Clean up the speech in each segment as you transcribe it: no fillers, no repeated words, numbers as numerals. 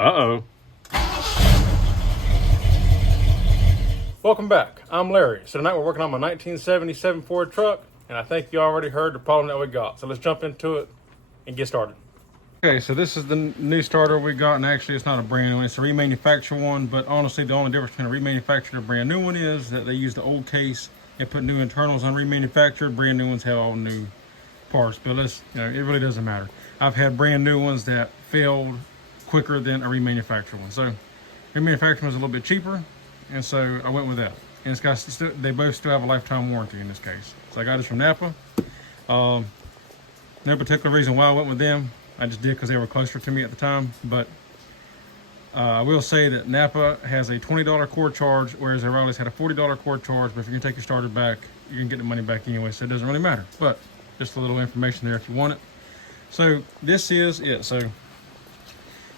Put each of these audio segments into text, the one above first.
Uh-oh. Welcome back. I'm Larry. So tonight we're working on my 1977 Ford truck, and I think you already heard the problem that we got. So let's jump into it and get started. Okay, so this is the new starter we got, and actually it's not a brand new one, it's a remanufactured one, but honestly the only difference between a remanufactured and a brand new one is that they use the old case and put new internals on remanufactured. Brand new ones have all new parts, but it really doesn't matter. I've had brand new ones that failed quicker than a remanufactured one. So remanufactured was a little bit cheaper, and so I went with that. And it's got they both still have a lifetime warranty in this case. So I got this from Napa. No particular reason why I went with them. I just did because they were closer to me at the time. But I will say that Napa has a $20 core charge, whereas O'Reilly's had a $40 core charge. But if you're gonna take your starter back, you can get the money back anyway, so it doesn't really matter. But just a little information there if you want it. So this is it. So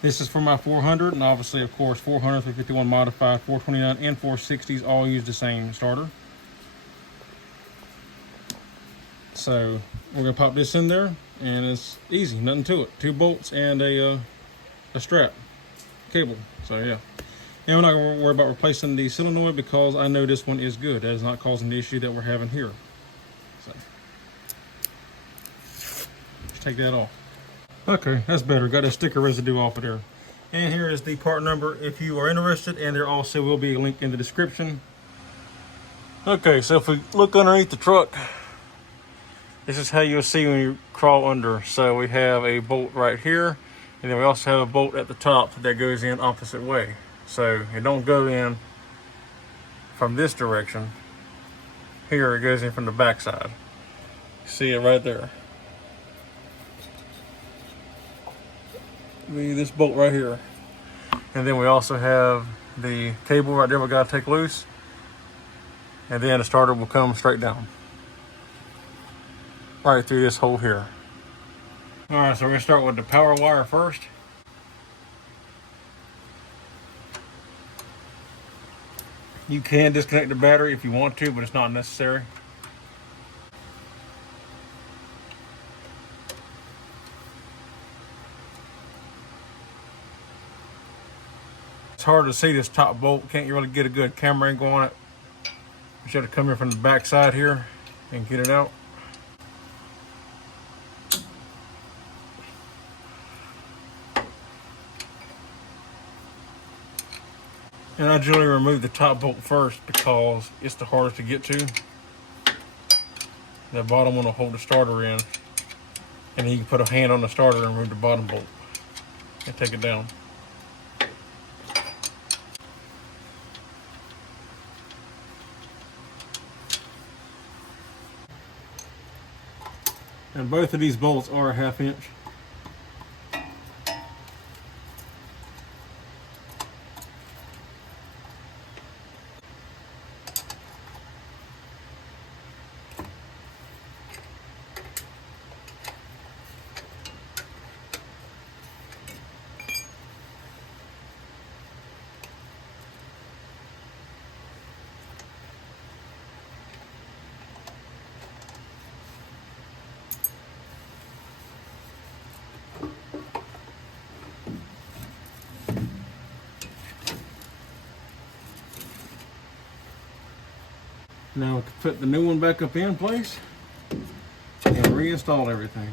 this is for my 400, and obviously, of course, 400, 351 modified, 429, and 460s all use the same starter. So we're gonna pop this in there, and it's easy, nothing to it. 2 bolts and a strap, cable. So yeah, and we're not gonna worry about replacing the solenoid because I know this one is good. That is not causing the issue that we're having here. So just take that off. Okay, that's better. Got a sticker residue off of there. And here is the part number if you are interested, and there also will be a link in the description. Okay, so if we look underneath the truck, this is how you'll see when you crawl under. So we have a bolt right here, and then we also have a bolt at the top that goes in opposite way. So it don't go in from this direction. Here it goes in from the back side. See it right there. This bolt right here, and then we also have the cable right there we got to take loose, and then the starter will come straight down right through this hole here. All right, so we're gonna start with the power wire first. You can disconnect the battery if you want to, but it's not necessary. It's hard to see this top bolt. Can't really get a good camera angle on it. You should have to come in from the back side here and get it out. And I generally remove the top bolt first because it's the hardest to get to. The bottom one will hold the starter in, and then you can put a hand on the starter and remove the bottom bolt and take it down. And both of these bolts are a 1/2 inch. Now we can put the new one back up in place and reinstall everything.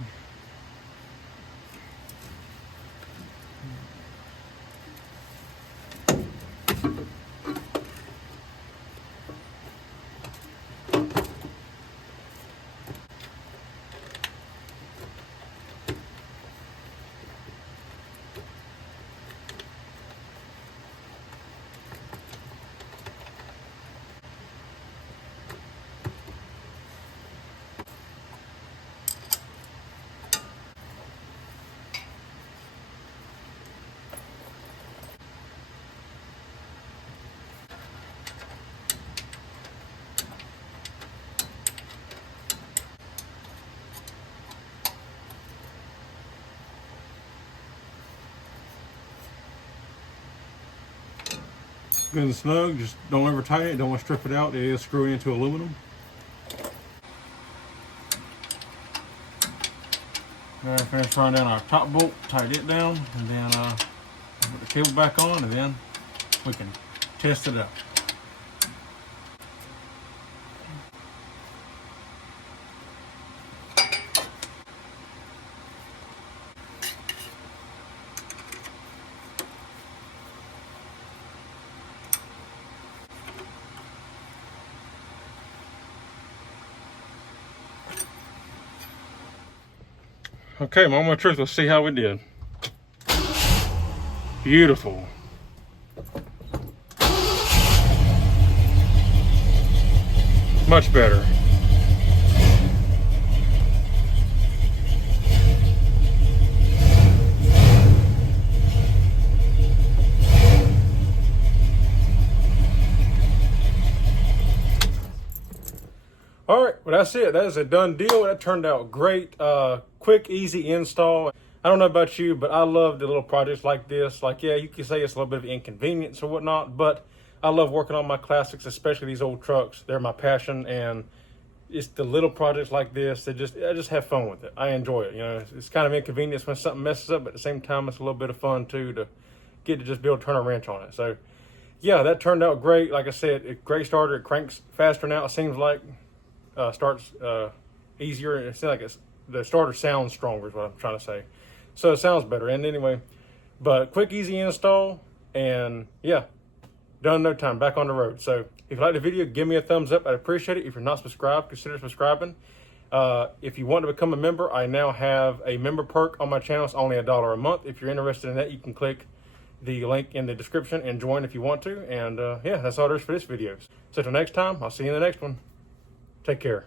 Good and snug, just don't ever tighten it, don't want to strip it out. It is screwed into aluminum. All right, finish running down our top bolt, tighten it down, and then Put the cable back on and then we can test it out. Okay, moment of truth, let's see how we did. Beautiful. Much better. All right, well, that's it. That is a done deal. That turned out great. Quick, easy install. I don't know about you, but I love the little projects like this. Like, yeah, you can say it's a little bit of inconvenience or whatnot, but I love working on my classics, especially these old trucks. They're my passion, and it's the little projects like this that I just have fun with it. I enjoy it. You know, it's kind of inconvenience when something messes up, but at the same time, it's a little bit of fun too to get to just be able to turn a wrench on it. So, yeah, that turned out great. Like I said, great starter. It cranks faster now. It seems like. Starts easier. It seems like the starter sounds stronger is what I'm trying to say. So it sounds better. And anyway, but quick, easy install, and yeah, done in no time, back on the road. So if you like the video, give me a thumbs up. I'd appreciate it. If you're not subscribed, consider subscribing. If you want to become a member, I now have a member perk on my channel. It's only $1 a month. If you're interested in that, you can click the link in the description and join if you want to. And yeah, that's all there is for this video. So till next time, I'll see you in the next one. Take care.